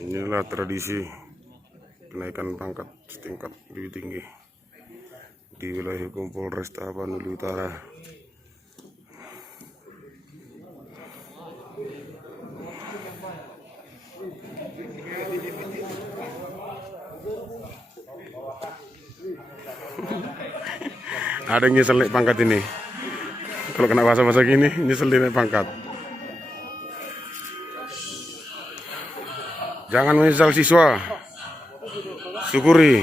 Inilah tradisi kenaikan pangkat setingkat lebih tinggi di wilayah hukum Polres Tapanuli Utara. Ada yang nyesel naik pangkat ini. Kalau kena bahasa-bahasa gini, nyesel naik pangkat. Jangan menyesal siswa. Syukuri.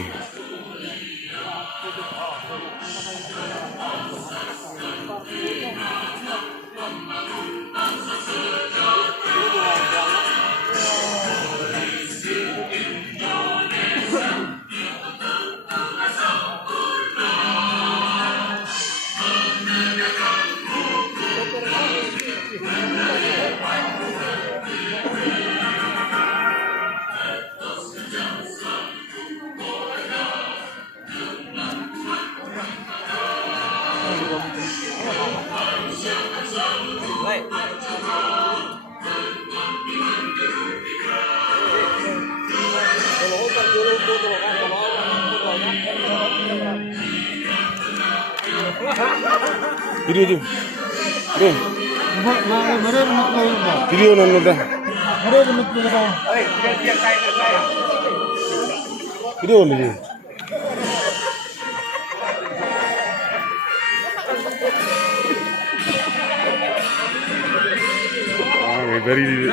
Video video nonton dah. Video ni. Very.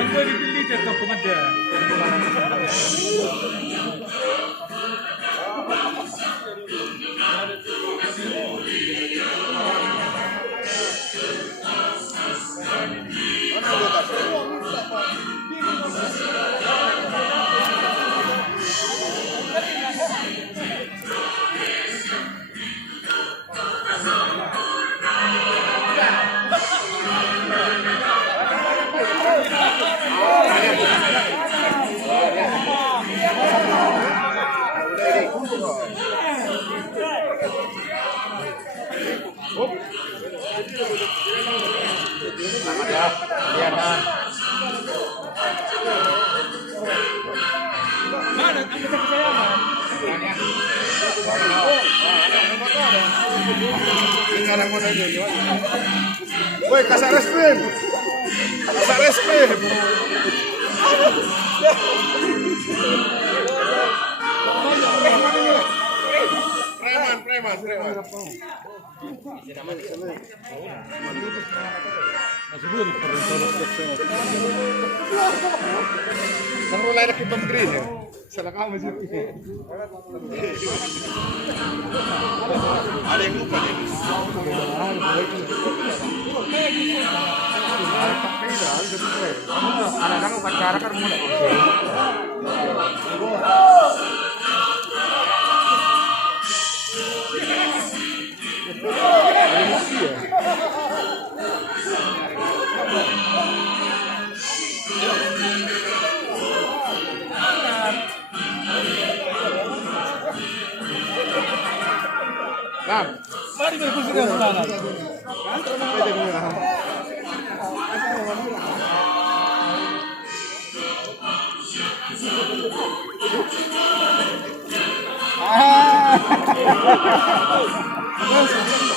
Woi, kasar reskrim. Kasar reskrim. Preman. Sang mulai lagi pemberi ya. Salah kamu sih. Ada yang lupa nih. Anak-anak upacara kan mulai. Mari berkumpul sana.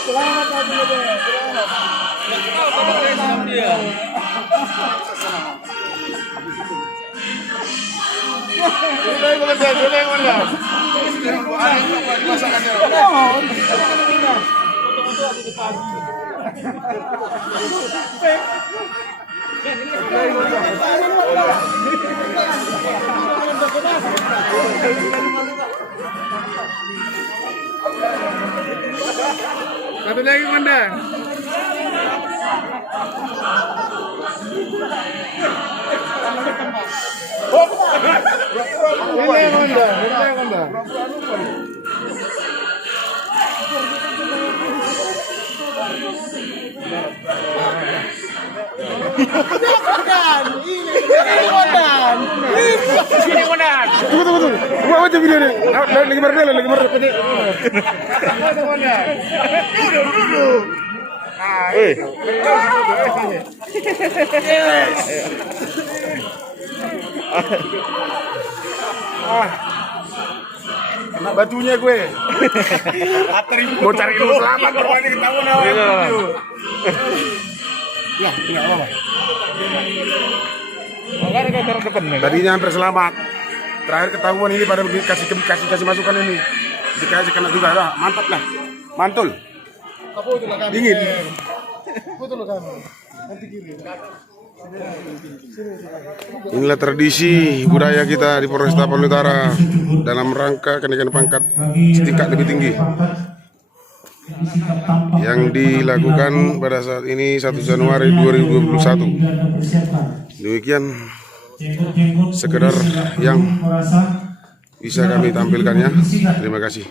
Selamat pagi deh. Selamat. Dia. Boleh. Masakannya. Foto-foto aku di pagi. Satu lagi komandan. Ini komandan. Tunggu. Gua baca video nih. Lagi marah. Kena batunya gue. Mau cari ilmu selamat berani ketahuan awal. Lah, enggak apa-apa. Tadinya hampir selamat. Terakhir ketahuan ini pada kasih masukan ini. Dikasih kena juga lah, mantap lah. Mantul. Dingin. Inilah tradisi budaya kita di Polresta Palu Utara dalam rangka kenaikan pangkat setingkat lebih tinggi yang dilakukan pada saat ini 1 Januari 2021. Demikian sekedar yang bisa kami tampilkannya. Terima kasih.